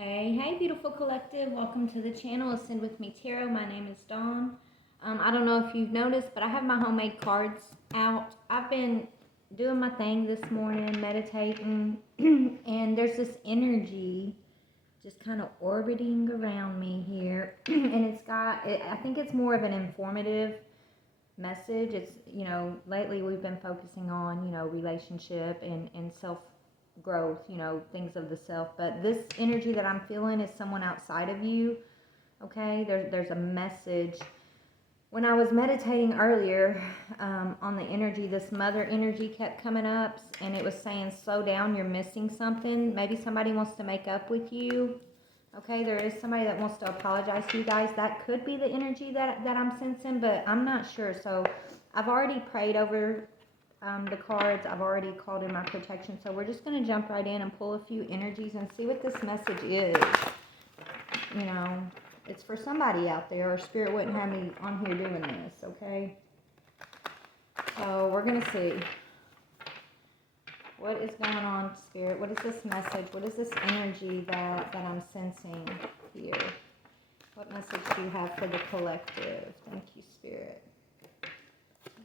Hey, beautiful collective. Welcome to the channel. Ascend with me, Tarot. My name is Dawn. I don't know if you've noticed, but I have my homemade cards out. I've been doing my thing this morning, meditating, and there's this energy just kind of orbiting around me here. And I think it's more of an informative message. Lately we've been focusing on, relationship and self growth, things of the self. But this energy that I'm feeling is someone outside of you. Okay, there's a message. When I was meditating earlier on the energy, this mother energy kept coming up, and it was saying, slow down, you're missing something. Maybe somebody wants to make up with you. Okay, there is somebody that wants to apologize to you guys. That could be the energy that I'm sensing, but I'm not sure. So I've already prayed over the cards. I've already called in my protection. So we're just going to jump right in and pull a few energies and see what this message is. It's for somebody out there, or Spirit wouldn't have me on here doing this, okay? So we're going to see. What is going on, Spirit? What is this message? What is this energy that I'm sensing here? What message do you have for the collective? Thank you, Spirit.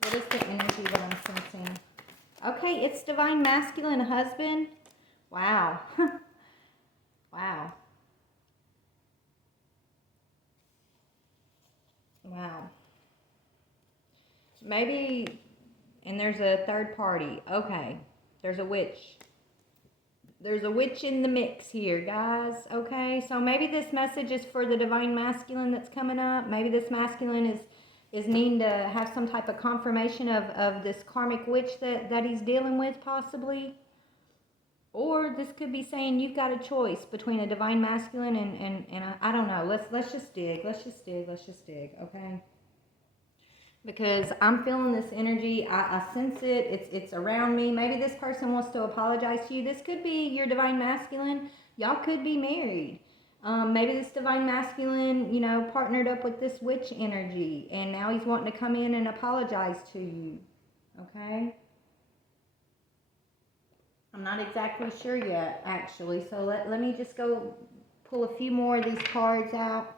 What is the energy that I'm sensing? Okay, it's divine masculine husband. Wow. Wow. Wow. Maybe, and there's a third party. Okay. There's a witch. There's a witch in the mix here, guys. Okay, so maybe this message is for the divine masculine that's coming up. Maybe this masculine is needing to have some type of confirmation of this karmic witch that he's dealing with, possibly. Or this could be saying you've got a choice between a divine masculine and I don't know. Let's just dig. Let's just dig, okay? Because I'm feeling this energy. I sense it. It's around me. Maybe this person wants to apologize to you. This could be your divine masculine. Y'all could be married. Maybe this divine masculine, partnered up with this witch energy, and now he's wanting to come in and apologize to you. Okay? I'm not exactly sure yet, actually. So let me just go pull a few more of these cards out.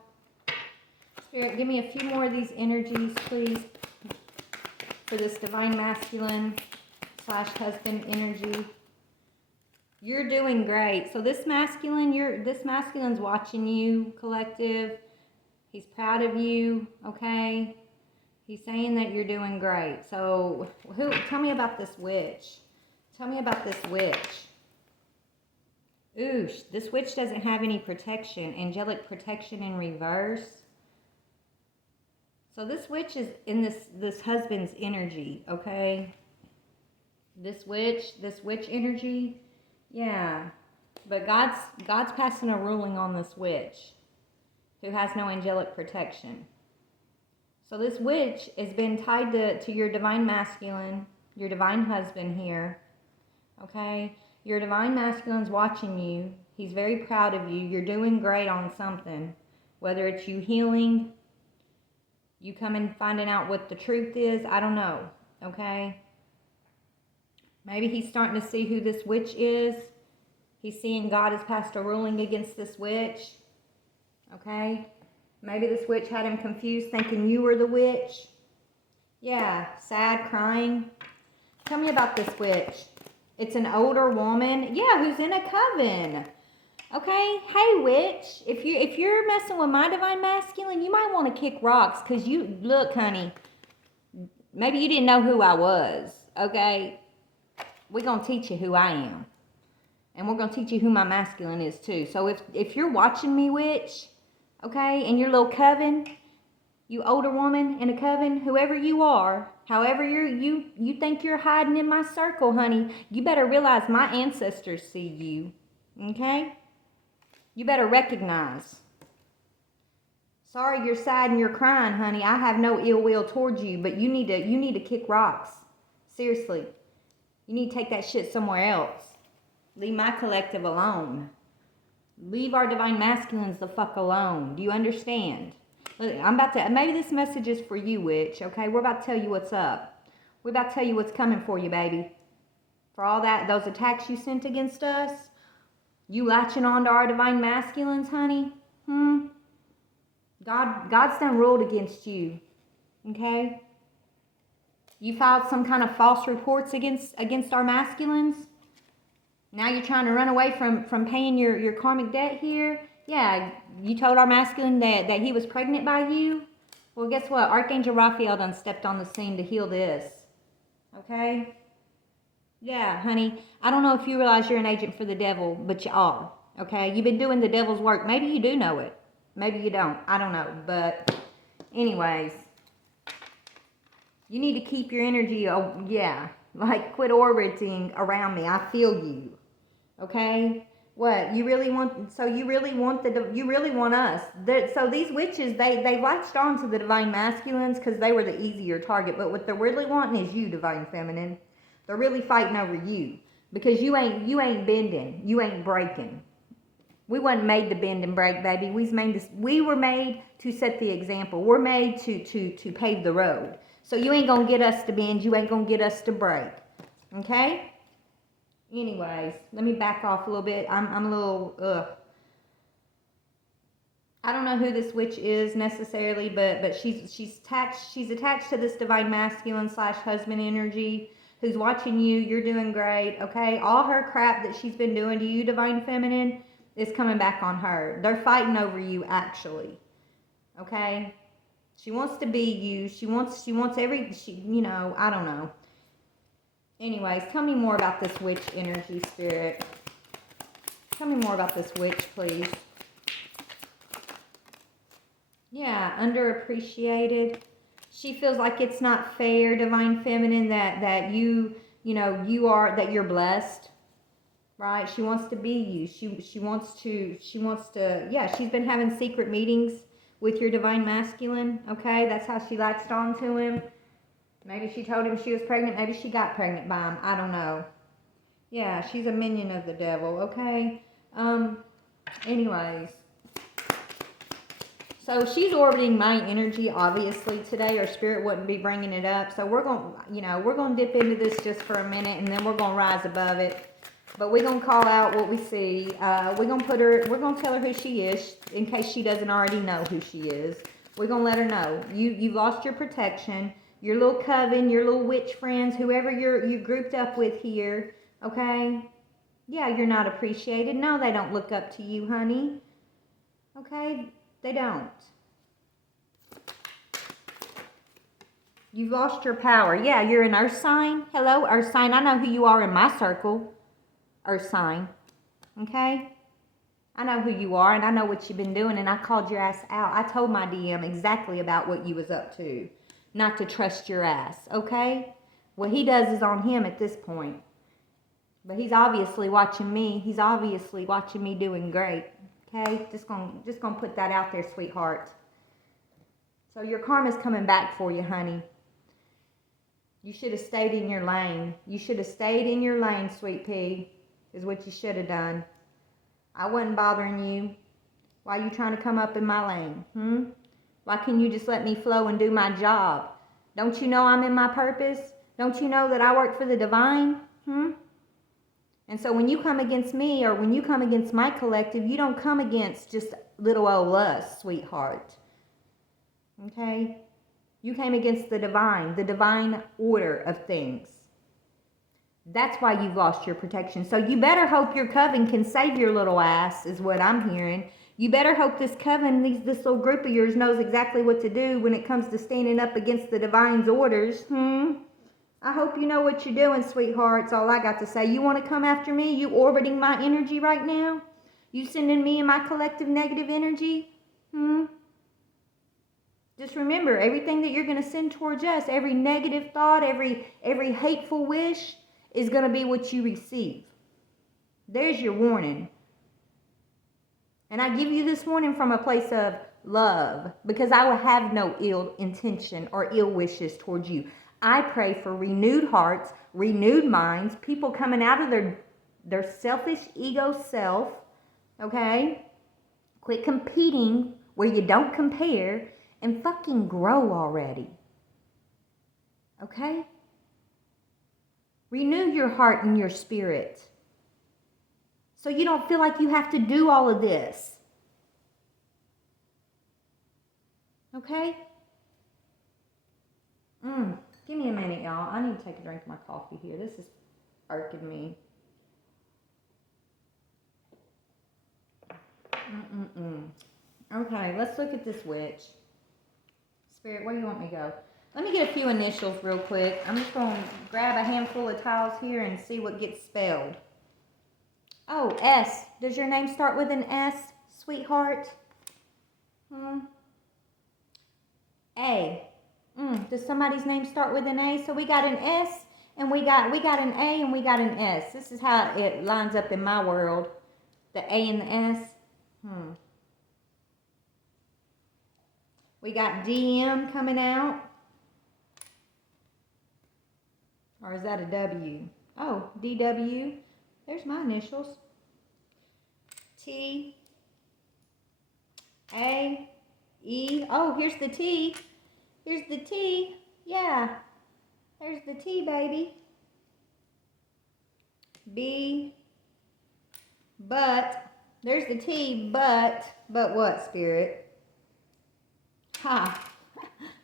Spirit, give me a few more of these energies, please, for this divine masculine / husband energy. You're doing great. So this masculine's watching you, collective. He's proud of you, okay? He's saying that you're doing great. So tell me about this witch. Tell me about this witch. Ooh, this witch doesn't have any protection. Angelic protection in reverse. So this witch is in this husband's energy, okay? This witch energy, yeah. But God's passing a ruling on this witch who has no angelic protection. So this witch has been tied to your divine masculine, your divine husband here, okay? Your divine masculine's watching you. He's very proud of you. You're doing great on something, whether it's you healing, you coming finding out what the truth is, I don't know, okay? Maybe he's starting to see who this witch is. He's seeing God has passed a ruling against this witch, okay? Maybe this witch had him confused, thinking you were the witch. Yeah, sad, crying. Tell me about this witch. It's an older woman, yeah, who's in a coven. Okay, hey witch, if you're messing with my divine masculine, you might want to kick rocks, because look, honey, maybe you didn't know who I was, okay? We're going to teach you who I am. And we're going to teach you who my masculine is too. So if you're watching me, witch, okay, in your little coven, you older woman in a coven, whoever you are, however you think you're hiding in my circle, honey, you better realize my ancestors see you, okay? You better recognize. Sorry you're sad and you're crying, honey. I have no ill will towards you, but you need to kick rocks. Seriously. You need to take that shit somewhere else. Leave my collective alone. Leave our divine masculines the fuck alone. Do you understand? Maybe this message is for you, witch, okay? We're about to tell you what's up. We're about to tell you what's coming for you, baby. For all those attacks you sent against us, You latching on to our divine masculines, honey? God's done ruled against you. Okay? You filed some kind of false reports against our masculines. Now you're trying to run away from paying your karmic debt here. Yeah, you told our masculine that he was pregnant by you. Well, guess what? Archangel Raphael done stepped on the scene to heal this. Okay? Yeah, honey. I don't know if you realize you're an agent for the devil, but you are. Okay? You've been doing the devil's work. Maybe you do know it. Maybe you don't. I don't know. But anyways, you need to keep your energy, like quit orbiting around me. I feel you. Okay? What? You really want us. So these witches, they latched on to the divine masculines because they were the easier target. But what they're really wanting is you, divine feminine. They're really fighting over you. Because you ain't bending. You ain't breaking. We wasn't made to bend and break, baby. We were made to set the example. We're made to pave the road. So you ain't gonna get us to bend. You ain't gonna get us to break. Okay? Anyways, let me back off a little bit. I'm a little, I don't know who this witch is necessarily, but she's attached to this divine masculine / husband energy who's watching you. You're doing great, okay? All her crap that she's been doing to you, divine feminine, is coming back on her. They're fighting over you, actually, okay? She wants to be you. She wants I don't know. Anyways, tell me more about this witch energy, spirit. Tell me more about this witch, please. Yeah, underappreciated. She feels like it's not fair, divine feminine, that you're blessed. Right? She wants to be you. She wants to, yeah, she's been having secret meetings with your divine masculine, okay? That's how she latched on to him. Maybe she told him she was pregnant. Maybe she got pregnant by him. I don't know. Yeah, she's a minion of the devil, okay? Anyways. So she's orbiting my energy, obviously, today, or spirit wouldn't be bringing it up. So we're going to dip into this just for a minute, and then we're going to rise above it. But we're going to call out what we see. We're going to tell her who she is, in case she doesn't already know who she is. We're going to let her know. You've lost your protection. Your little coven, your little witch friends, whoever you grouped up with here, okay? Yeah, you're not appreciated. No, they don't look up to you, honey. Okay? They don't. You've lost your power. Yeah, you're an earth sign. Hello, earth sign. I know who you are in my circle. Earth sign. Okay? I know who you are, and I know what you've been doing, and I called your ass out. I told my DM exactly about what you was up to. Not to trust your ass, okay? What he does is on him at this point. But he's obviously watching me. He's obviously watching me doing great. Okay? Just gonna put that out there, sweetheart. So your karma's coming back for you, honey. You should have stayed in your lane. You should have stayed in your lane, sweet pea, is what you should have done. I wasn't bothering you. Why are you trying to come up in my lane? Why can't you just let me flow and do my job? Don't you know I'm in my purpose? Don't you know that I work for the divine? And so when you come against me, or when you come against my collective, you don't come against just little old us, sweetheart. Okay? You came against the divine order of things. That's why you've lost your protection. So you better hope your coven can save your little ass, is what I'm hearing. You better hope this coven, this little group of yours, knows exactly what to do when it comes to standing up against the divine's orders. I hope you know what you're doing, sweetheart. That's all I got to say. You want to come after me? You orbiting my energy right now? You sending me and my collective negative energy? Just remember, everything that you're going to send towards us, every negative thought, every hateful wish, is going to be what you receive. There's your warning. And I give you this warning from a place of love, because I will have no ill intention or ill wishes towards you. I pray for renewed hearts, renewed minds, people coming out of their selfish ego self, okay? Quit competing where you don't compare, and fucking grow already. Okay? Renew your heart and your spirit. So you don't feel like you have to do all of this. Okay? Give me a minute, y'all. I need to take a drink of my coffee here. This is irking me. Okay, let's look at this witch. Spirit, where do you want me to go? Let me get a few initials real quick. I'm just going to grab a handful of tiles here and see what gets spelled. Oh, S. Does your name start with an S, sweetheart? A. Does somebody's name start with an A? So we got an S, and we got an A, and we got an S. This is how it lines up in my world. The A and the S. We got DM coming out. Or is that a W? Oh, DW. There's my initials. T. A. E. Oh, here's the T. Here's the T. Yeah. There's the T, baby. B. But. There's the T, but what, Spirit? Ha.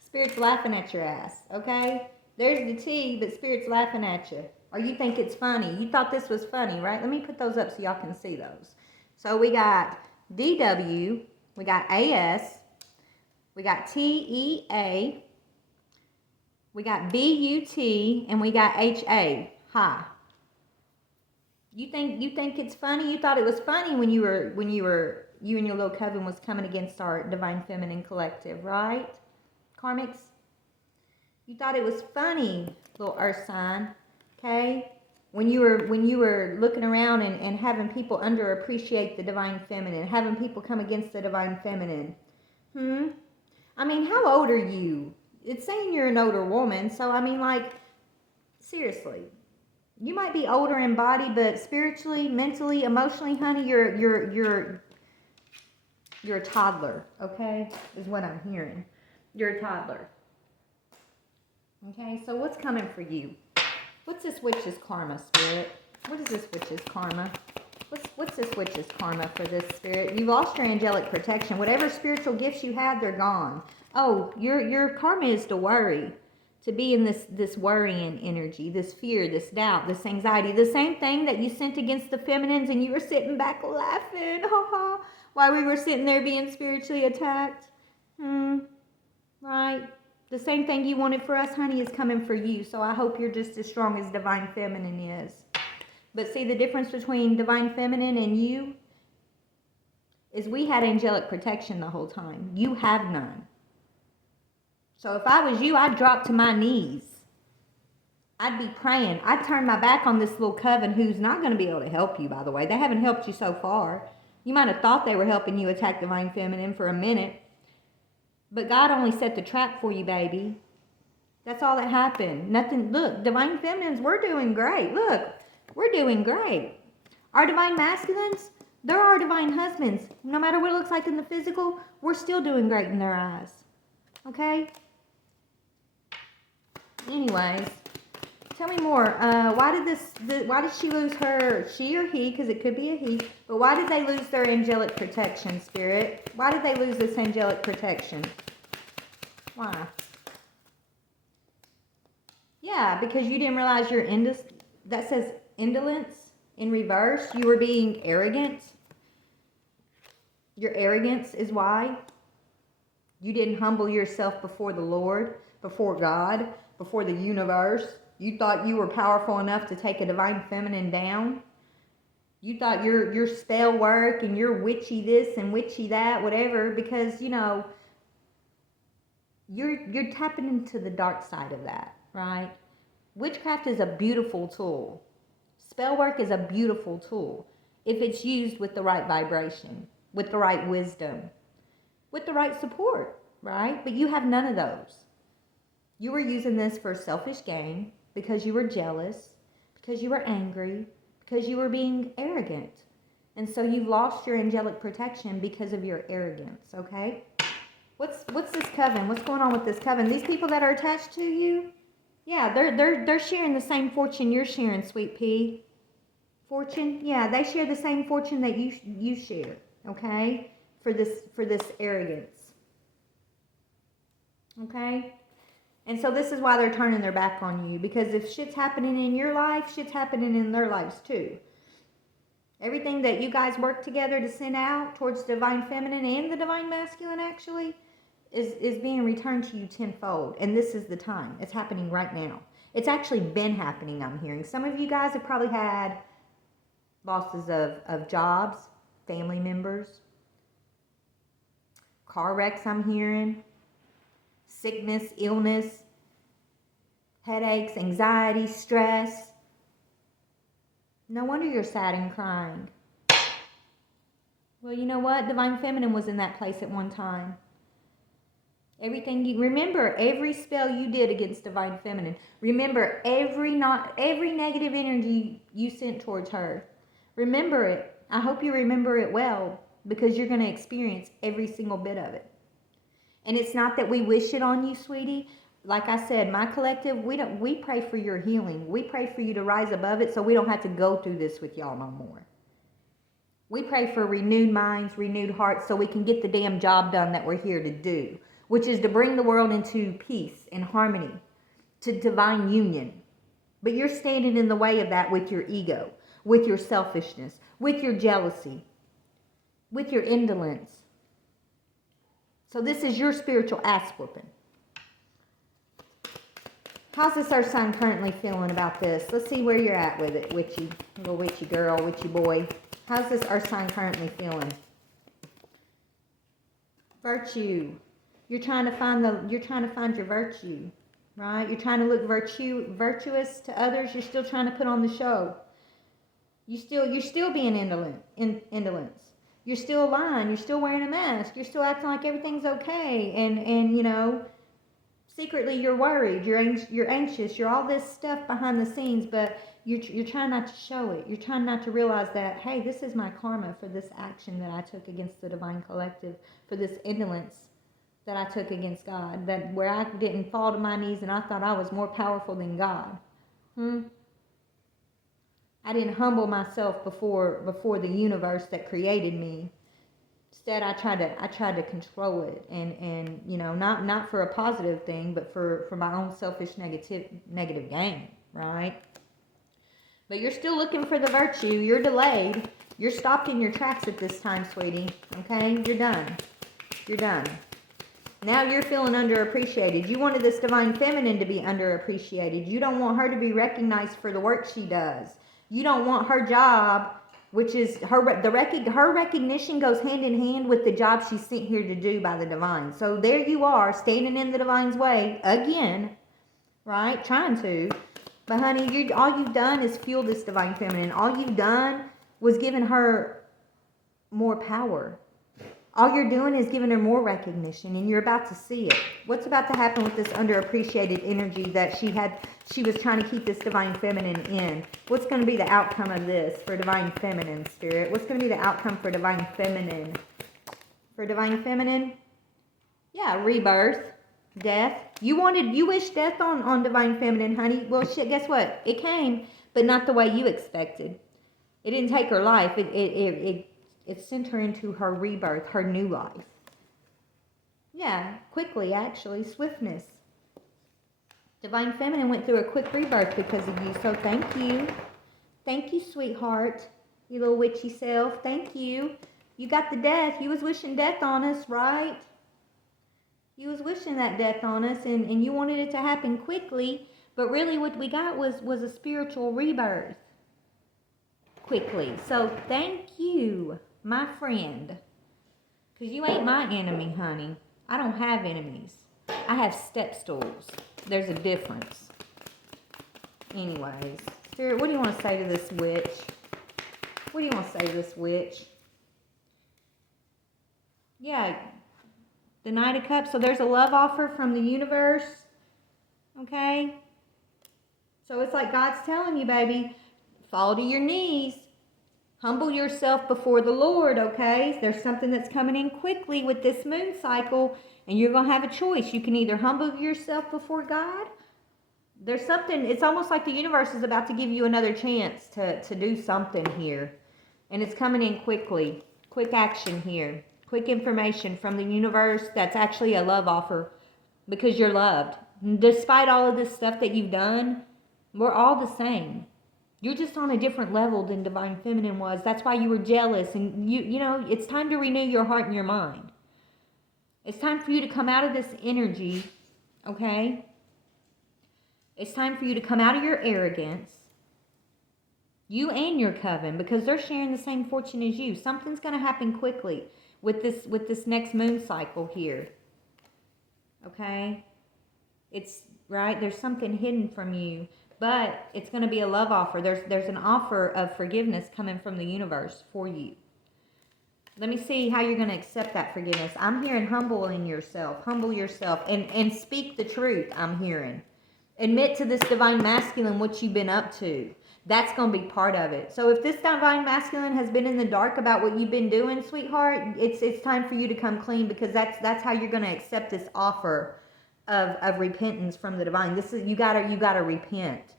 Spirit's laughing at your ass, okay? There's the T, but Spirit's laughing at you. Or you think it's funny. You thought this was funny, right? Let me put those up so y'all can see those. So we got DW, we got AS, we got TEA, we got BUT, and we got HA. Ha. You think it's funny? You thought it was funny when you and your little coven was coming against our Divine Feminine Collective, right? Karmics? You thought it was funny, little earth sign, okay? When you were looking around and having people underappreciate the Divine Feminine, having people come against the Divine Feminine. I mean, how old are you? It's saying you're an older woman, so I mean, like, seriously. You might be older in body, but spiritually, mentally, emotionally, honey, you're a toddler, okay? Is what I'm hearing. You're a toddler. Okay, so what's coming for you? What's this witch's karma, Spirit? What is this witch's karma? What's this witch's karma for this, Spirit? You've lost your angelic protection. Whatever spiritual gifts you had, they're gone. Oh, your karma is to worry. To be in this worrying energy, this fear, this doubt, this anxiety. The same thing that you sent against the feminines and you were sitting back laughing, while we were sitting there being spiritually attacked. Right? The same thing you wanted for us, honey, is coming for you. So I hope you're just as strong as Divine Feminine is. But see, the difference between Divine Feminine and you is we had angelic protection the whole time. You have none. So if I was you, I'd drop to my knees. I'd be praying. I'd turn my back on this little coven who's not going to be able to help you, by the way. They haven't helped you so far. You might have thought they were helping you attack Divine Feminine for a minute. But God only set the trap for you, baby. That's all that happened. Nothing. Look, Divine Feminines, we're doing great. Look, we're doing great. Our Divine Masculines, they're our Divine Husbands. No matter what it looks like in the physical, we're still doing great in their eyes. Okay? Anyways, tell me more. Why did she lose her, she or he, because it could be a he, but why did they lose their angelic protection, Spirit? Why did they lose this angelic protection? Why? Yeah, because you didn't realize your that says indolence in reverse. You were being arrogant. Your arrogance is why. You didn't humble yourself before the Lord, before God, before the universe. You thought you were powerful enough to take a Divine Feminine down. You thought your spell work and your witchy this and witchy that, whatever, because, you know, you're tapping into the dark side of that, right? Witchcraft is a beautiful tool. Spell work is a beautiful tool if it's used with the right vibration, with the right wisdom, with the right support, right? But you have none of those. You were using this for selfish gain because you were jealous, because you were angry, because you were being arrogant. And so you've lost your angelic protection because of your arrogance, okay? What's this coven? What's going on with this coven? These people that are attached to you, yeah, they're sharing the same fortune you're sharing, sweet pea. Fortune, yeah, they share the same fortune that you share, okay? For this arrogance. Okay? And so this is why they're turning their back on you, because if shit's happening in your life, shit's happening in their lives too. Everything that you guys work together to send out towards the divine feminine and the divine masculine actually is being returned to you tenfold. And this is the time. It's happening right now. It's actually been happening, I'm hearing. Some of you guys have probably had losses of jobs, family members, car wrecks, I'm hearing, sickness, illness, headaches, anxiety, stress. No wonder you're sad and crying. Well, you know what? Divine Feminine was in that place at one time. Everything you remember, every spell you did against Divine Feminine. Remember every negative energy you sent towards her. Remember it. I hope you remember it well, because you're going to experience every single bit of it. And it's not that we wish it on you, sweetie. Like I said, my collective, we pray for your healing. We pray for you to rise above it so we don't have to go through this with y'all no more. We pray for renewed minds, renewed hearts, so we can get the damn job done that we're here to do, which is to bring the world into peace and harmony, to divine union. But you're standing in the way of that with your ego, with your selfishness, with your jealousy, with your indolence. So this is your spiritual ass whooping. How's this earth sign currently feeling about this? Let's see where you're at with it, witchy, little witchy girl, witchy boy. How's this earth sign currently feeling? Virtue. You're trying to find your virtue, right? You're trying to look virtuous to others. You're still trying to put on the show. You're still being indolence. You're still lying. You're still wearing a mask. You're still acting like everything's okay. And you know, secretly you're worried. You're anxious. You're all this stuff behind the scenes, but you're trying not to show it. You're trying not to realize that, hey, this is my karma for this action that I took against the divine collective, for this indolence that I took against God, that where I didn't fall to my knees and I thought I was more powerful than God. I didn't humble myself before the universe that created me. Instead, I tried to control it, and you know, not for a positive thing, but for my own selfish negative gain, right? But you're still looking for the virtue. You're delayed. You're stopped in your tracks at this time, sweetie. Okay, you're done. You're done. Now you're feeling underappreciated. You wanted this divine feminine to be underappreciated. You don't want her to be recognized for the work she does. You don't want her job, which is her recognition goes hand in hand with the job she's sent here to do by the divine. So there you are, standing in the divine's way again, right? Trying to. But honey, all you've done is fuel this divine feminine. All you've done was giving her more power. All you're doing is giving her more recognition, and you're about to see it. What's about to happen with this underappreciated energy that she was trying to keep this divine feminine in? What's going to be the outcome of this for divine feminine, spirit? What's going to be the outcome for divine feminine? For divine feminine? Yeah, rebirth, death. You wished death on divine feminine, honey. Well, shit, guess what? It came, but not the way you expected. It didn't take her life. It sent her into her rebirth, her new life. Yeah, quickly, actually. Swiftness. Divine Feminine went through a quick rebirth because of you, so thank you. Thank you, sweetheart. You little witchy self. Thank you. You got the death. You was wishing death on us, right? You was wishing that death on us, and you wanted it to happen quickly, but really what we got was a spiritual rebirth. Quickly. So thank you, my friend. Because you ain't my enemy, honey. I don't have enemies. I have step stools. There's a difference. Anyways. Spirit, what do you want to say to this witch? What do you want to say to this witch? Yeah. The Knight of Cups. So there's a love offer from the universe. Okay? So it's like God's telling you, baby, fall to your knees. Humble yourself before the Lord, okay? There's something that's coming in quickly with this moon cycle, and you're going to have a choice. You can either humble yourself before God, There's something, it's almost like the universe is about to give you another chance to do something here. And it's coming in quickly. Quick action here. Quick information from the universe that's actually a love offer because you're loved. Despite all of this stuff that you've done, we're all the same. You're just on a different level than Divine Feminine was. That's why you were jealous. And you know, it's time to renew your heart and your mind. It's time for you to come out of this energy, okay? It's time for you to come out of your arrogance. You and your coven, because they're sharing the same fortune as you. Something's going to happen quickly with this next moon cycle here. Okay? It's right, there's something hidden from you, but it's going to be a love offer. There's an offer of forgiveness coming from the universe for you. Let me see how you're going to accept that forgiveness. I'm hearing humbling yourself. Humble yourself and speak the truth, I'm hearing. Admit to this divine masculine what you've been up to. That's going to be part of it. So if this divine masculine has been in the dark about what you've been doing, sweetheart, it's time for you to come clean, because that's how you're going to accept this offer of repentance from the divine. This is you gotta repent,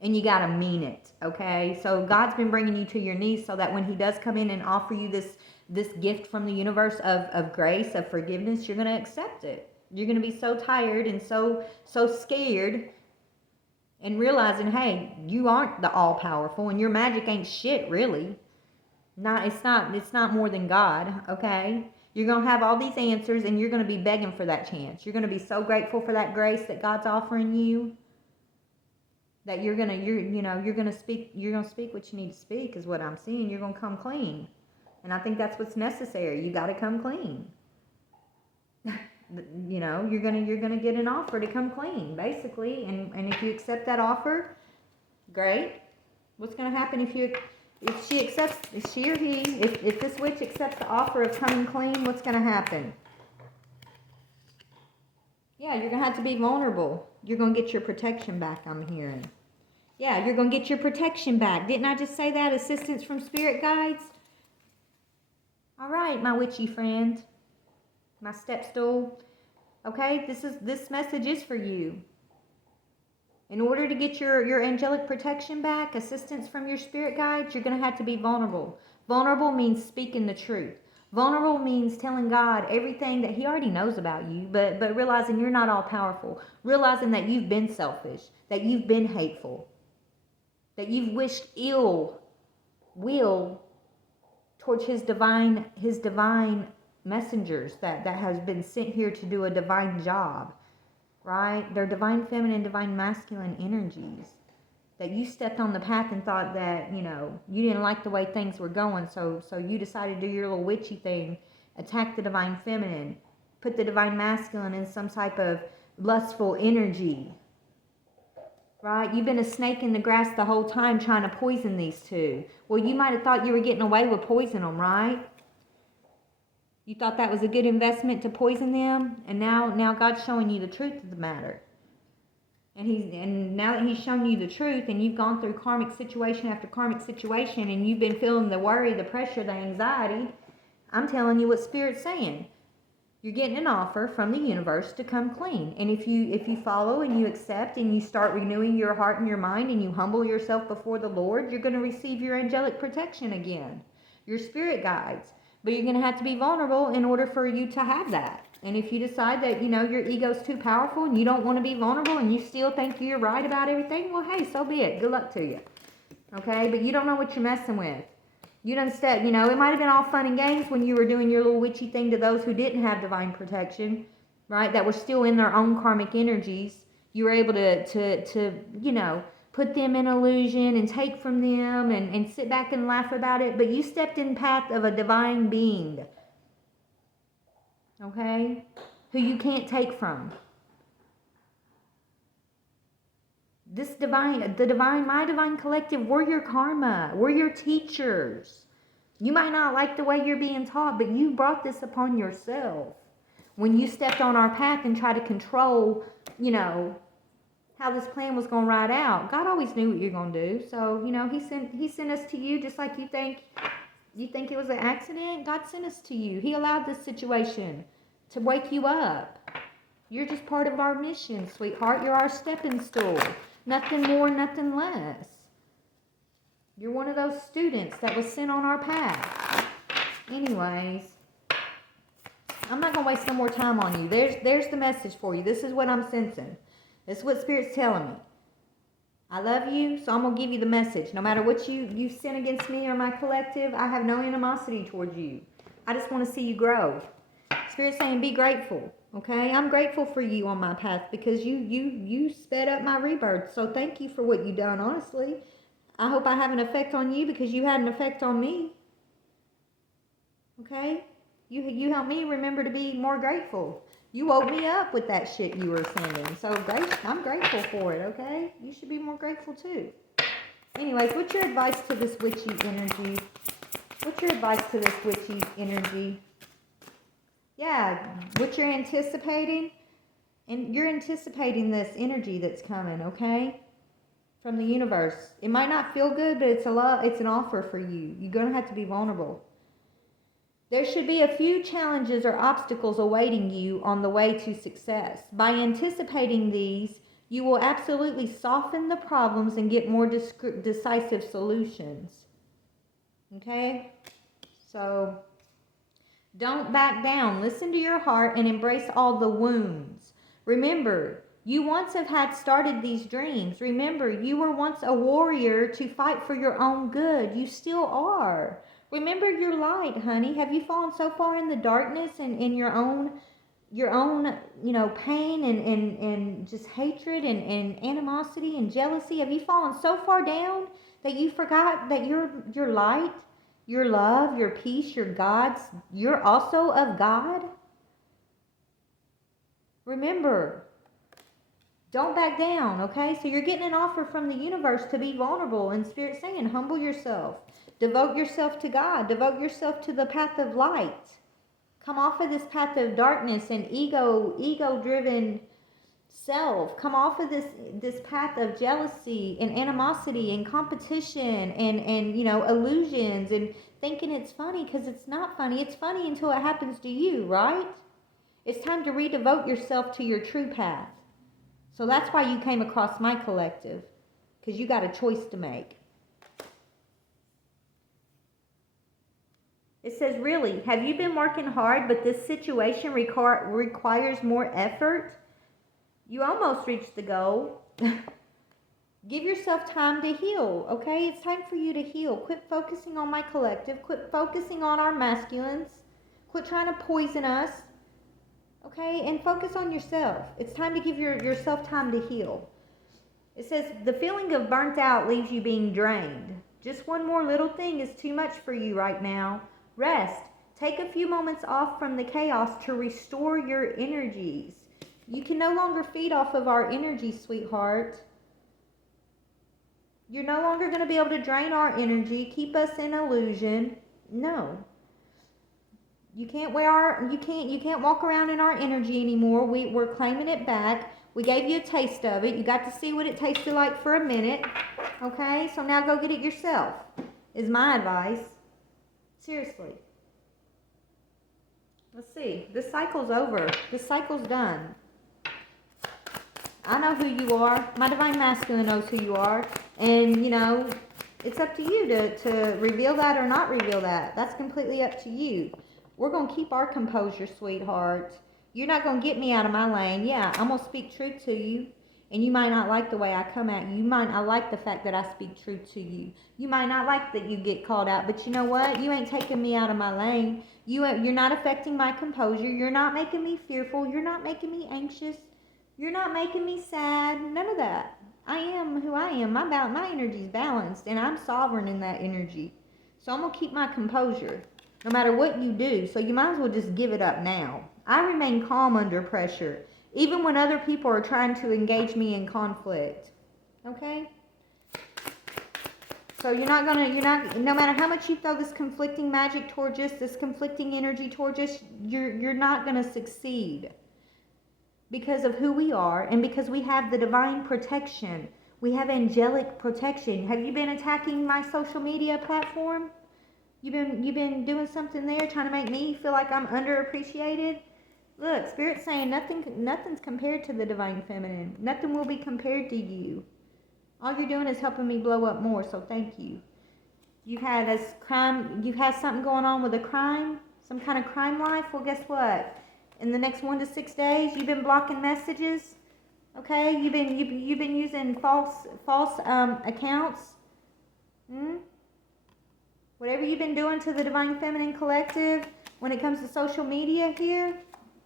and you gotta mean it. Okay, so God's been bringing you to your knees so that when He does come in and offer you this gift from the universe of grace, of forgiveness, you're going to accept it. You're going to be so tired and so scared, and realizing, hey, you aren't the all-powerful, and your magic ain't shit, really. It's not more than God, okay? You're going to have all these answers, and you're going to be begging for that chance. You're going to be so grateful for that grace that God's offering you, that you're going to speak what you need to speak, is what I'm seeing. You're going to come clean. And I think that's what's necessary. You got to come clean. You know, you're gonna get an offer to come clean, basically. And if you accept that offer, great. What's gonna happen if she or he, if this witch accepts the offer of coming clean, what's gonna happen? Yeah, you're gonna have to be vulnerable. You're gonna get your protection back, I'm hearing. Yeah, you're gonna get your protection back. Didn't I just say that? Assistance from spirit guides? All right, my witchy friend. My step stool. Okay, this message is for you. In order to get your angelic protection back, assistance from your spirit guides, you're going to have to be vulnerable. Vulnerable means speaking the truth. Vulnerable means telling God everything that He already knows about you, but realizing you're not all powerful. Realizing that you've been selfish, that you've been hateful, that you've wished ill will towards His divine messengers that has been sent here to do a divine job, right? They're divine feminine, divine masculine energies. That you stepped on the path and thought that, you know, you didn't like the way things were going, so you decided to do your little witchy thing, attack the divine feminine, put the divine masculine in some type of lustful energy, right? You've been a snake in the grass the whole time trying to poison these two. Well, you might have thought you were getting away with poisoning them, right? You thought that was a good investment to poison them, and now God's showing you the truth of the matter. And now that He's shown you the truth, and you've gone through karmic situation after karmic situation, and you've been feeling the worry, the pressure, the anxiety, I'm telling you what Spirit's saying. You're getting an offer from the universe to come clean. And if you follow and you accept and you start renewing your heart and your mind and you humble yourself before the Lord, you're going to receive your angelic protection again, your spirit guides. But you're going to have to be vulnerable in order for you to have that. And if you decide that, you know, your ego's too powerful and you don't want to be vulnerable and you still think you're right about everything, well, hey, so be it. Good luck to you. Okay? But you don't know what you're messing with. You done step, you know, it might have been all fun and games when you were doing your little witchy thing to those who didn't have divine protection, right? That were still in their own karmic energies. You were able to you know, put them in illusion and take from them and sit back and laugh about it. But you stepped in path of a divine being, okay, who you can't take from. My divine collective, we're your karma. We're your teachers. You might not like the way you're being taught, but you brought this upon yourself. When you stepped on our path and tried to control, you know, how this plan was going to ride out. God always knew what you're going to do. So, you know, he sent us to you just like you think it was an accident. God sent us to you. He allowed this situation to wake you up. You're just part of our mission, sweetheart. You're our stepping stool. Nothing more, nothing less. You're one of those students that was sent on our path. Anyways, I'm not going to waste no more time on you. There's the message for you. This is what I'm sensing. This is what Spirit's telling me. I love you, so I'm going to give you the message. No matter what you sin against me or my collective, I have no animosity towards you. I just want to see you grow. Spirit's saying be grateful, okay? I'm grateful for you on my path because you sped up my rebirth. So thank you for what you've done, honestly. I hope I have an effect on you because you had an effect on me. Okay? You helped me remember to be more grateful. You woke me up with that shit you were sending. So I'm grateful for it, okay? You should be more grateful too. Anyways, what's your advice to this witchy energy? What's your advice to this witchy energy? Yeah, what you're anticipating. And you're anticipating this energy that's coming, okay? From the universe. It might not feel good, but it's an offer for you. You're going to have to be vulnerable. There should be a few challenges or obstacles awaiting you on the way to success. By anticipating these, you will absolutely soften the problems and get more decisive solutions. Okay? So, don't back down. Listen to your heart and embrace all the wounds. Remember, you once have had started these dreams. Remember, you were once a warrior to fight for your own good. You still are. Remember your light, honey. Have you fallen so far in the darkness and in your own pain and just hatred and animosity and jealousy? Have you fallen so far down that you forgot that your light, your love, your peace, your God's, you're also of God? Remember, don't back down, okay? So you're getting an offer from the universe to be vulnerable, and Spirit's saying, humble yourself. Devote yourself to God. Devote yourself to the path of light. Come off of this path of darkness and ego-driven self. Come off of this path of jealousy and animosity and competition and illusions and thinking it's funny because it's not funny. It's funny until it happens to you, right? It's time to redevote yourself to your true path. So that's why you came across my collective, because you got a choice to make. It says, really, have you been working hard, but this situation requires more effort? You almost reached the goal. Give yourself time to heal, okay? It's time for you to heal. Quit focusing on my collective. Quit focusing on our masculines. Quit trying to poison us, okay? And focus on yourself. It's time to give yourself time to heal. It says, the feeling of burnt out leaves you being drained. Just one more little thing is too much for you right now. Rest. Take a few moments off from the chaos to restore your energies. You can no longer feed off of our energy, sweetheart. You're no longer going to be able to drain our energy, keep us in illusion. No. You can't walk around in our energy anymore. We're claiming it back. We gave you a taste of it. You got to see what it tasted like for a minute. Okay? So now go get it yourself, is my advice. Seriously. Let's see. This cycle's over. This cycle's done. I know who you are. My Divine Masculine knows who you are. And, it's up to you to reveal that or not reveal that. That's completely up to you. We're going to keep our composure, sweetheart. You're not going to get me out of my lane. Yeah, I'm going to speak truth to you. And you might not like the way I come at you. You might not like the fact that I speak truth to you. You might not like that you get called out. But you know what? You ain't taking me out of my lane. You're not affecting my composure. You're not making me fearful. You're not making me anxious. You're not making me sad. None of that. I am who I am. My energy is balanced. And I'm sovereign in that energy. So I'm going to keep my composure no matter what you do. So you might as well just give it up now. I remain calm under pressure, even when other people are trying to engage me in conflict. Okay? So no matter how much you throw this conflicting magic towards us, this conflicting energy towards us, you're not going to succeed. Because of who we are and because we have the divine protection. We have angelic protection. Have you been attacking my social media platform? You've been doing something there trying to make me feel like I'm underappreciated? Look, Spirit's saying nothing's compared to the Divine Feminine. Nothing will be compared to you. All you're doing is helping me blow up more, so thank you. You've had something going on with a crime, some kind of crime life. Well, guess what? In the next 1 to 6 days, you've been blocking messages. Okay, you've been using false accounts. Whatever you've been doing to the Divine Feminine Collective, when it comes to social media here,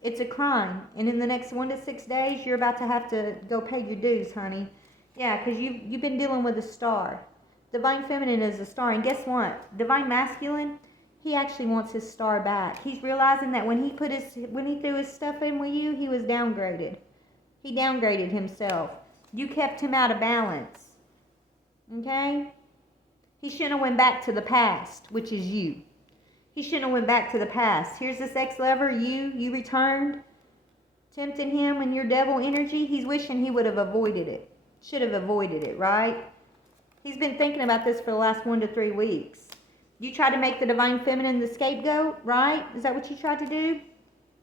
it's a crime. And in the next 1 to 6 days, you're about to have to go pay your dues, honey. Yeah, because you've been dealing with a star. Divine Feminine is a star, and guess what? Divine Masculine, he actually wants his star back. He's realizing that when he threw his stuff in with you, he was downgraded. He downgraded himself. You kept him out of balance. Okay? He shouldn't have went back to the past, which is you. He shouldn't have went back to the past. Here's this ex-lover, you returned, tempting him and your devil energy. He's wishing he would have avoided it. Should have avoided it, right? He's been thinking about this for the last 1 to 3 weeks. You tried to make the Divine Feminine the scapegoat, right? Is that what you tried to do?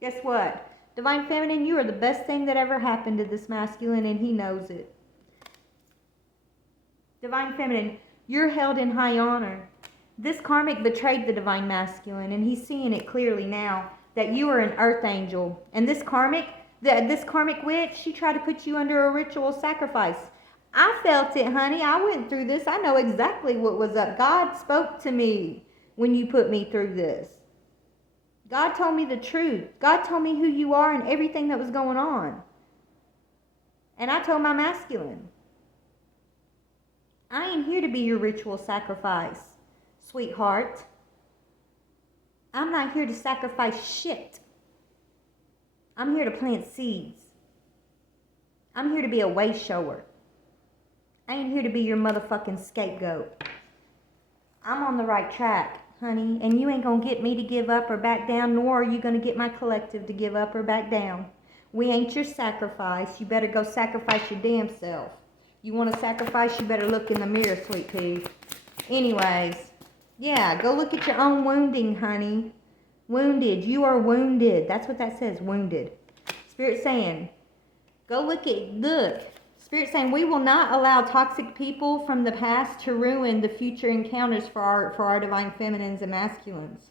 Guess what? Divine Feminine, you are the best thing that ever happened to this masculine, and he knows it. Divine Feminine, you're held in high honor. This karmic betrayed the Divine Masculine, and he's seeing it clearly now that you are an earth angel. And this karmic witch, she tried to put you under a ritual sacrifice. I felt it, honey. I went through this. I know exactly what was up. God spoke to me when you put me through this. God told me the truth. God told me who you are and everything that was going on. And I told my masculine, I ain't here to be your ritual sacrifice, sweetheart. I'm not here to sacrifice shit. I'm here to plant seeds. I'm here to be a way shower. I ain't here to be your motherfucking scapegoat. I'm on the right track, honey, and you ain't gonna get me to give up or back down, nor are you gonna get my collective to give up or back down. We ain't your sacrifice. You better go sacrifice your damn self. You want to sacrifice, you better look in the mirror, sweet pea. Anyways, yeah, go look at your own wounding, honey. Wounded. You are wounded. That's what that says, wounded. Spirit saying, look. Spirit saying, we will not allow toxic people from the past to ruin the future encounters for our divine feminines and masculines.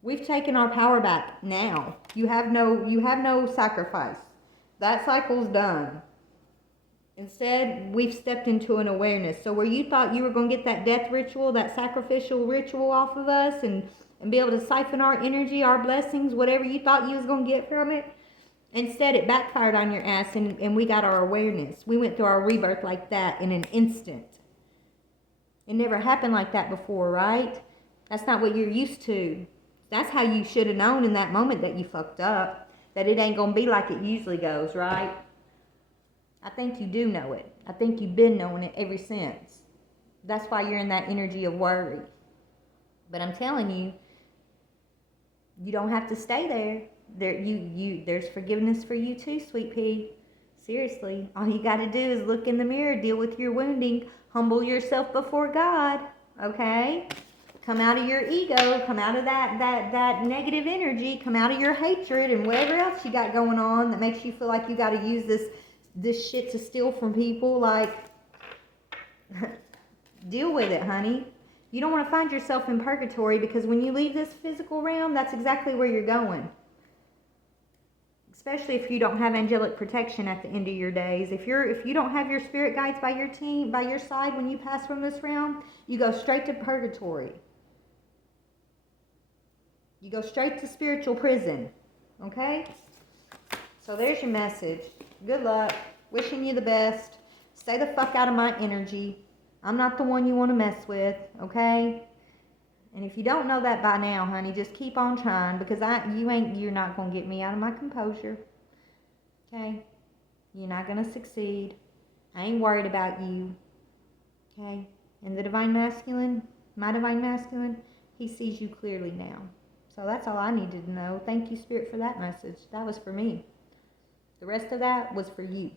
We've taken our power back now. You have no sacrifice. That cycle's done. Instead, we've stepped into an awareness. So where you thought you were going to get that death ritual, that sacrificial ritual off of us and be able to siphon our energy, our blessings, whatever you thought you was going to get from it, instead it backfired on your ass and we got our awareness. We went through our rebirth like that in an instant. It never happened like that before, right? That's not what you're used to. That's how you should have known in that moment that you fucked up. That it ain't going to be like it usually goes, right? I think you do know it. I think you've been knowing it ever since. That's why you're in that energy of worry. But I'm telling you, you don't have to stay there. There's forgiveness for you too, sweet pea. Seriously, all you got to do is look in the mirror, deal with your wounding, humble yourself before God, okay? Come out of your ego, come out of that negative energy, come out of your hatred and whatever else you got going on that makes you feel like you got to use this shit to steal from people. Like, deal with it, honey. You don't want to find yourself in purgatory, because when you leave this physical realm, that's exactly where you're going. Especially if you don't have angelic protection at the end of your days. If you don't have your spirit guides by your side when you pass from this realm, you go straight to purgatory. You go straight to spiritual prison. Okay? So there's your message. Good luck. Wishing you the best. Stay the fuck out of my energy. I'm not the one you want to mess with, okay? And if you don't know that by now, honey, just keep on trying, because you're not going to get me out of my composure. Okay? You're not going to succeed. I ain't worried about you. Okay? And the divine masculine, my divine masculine, he sees you clearly now. So that's all I needed to know. Thank you, Spirit, for that message. That was for me. The rest of that was for you.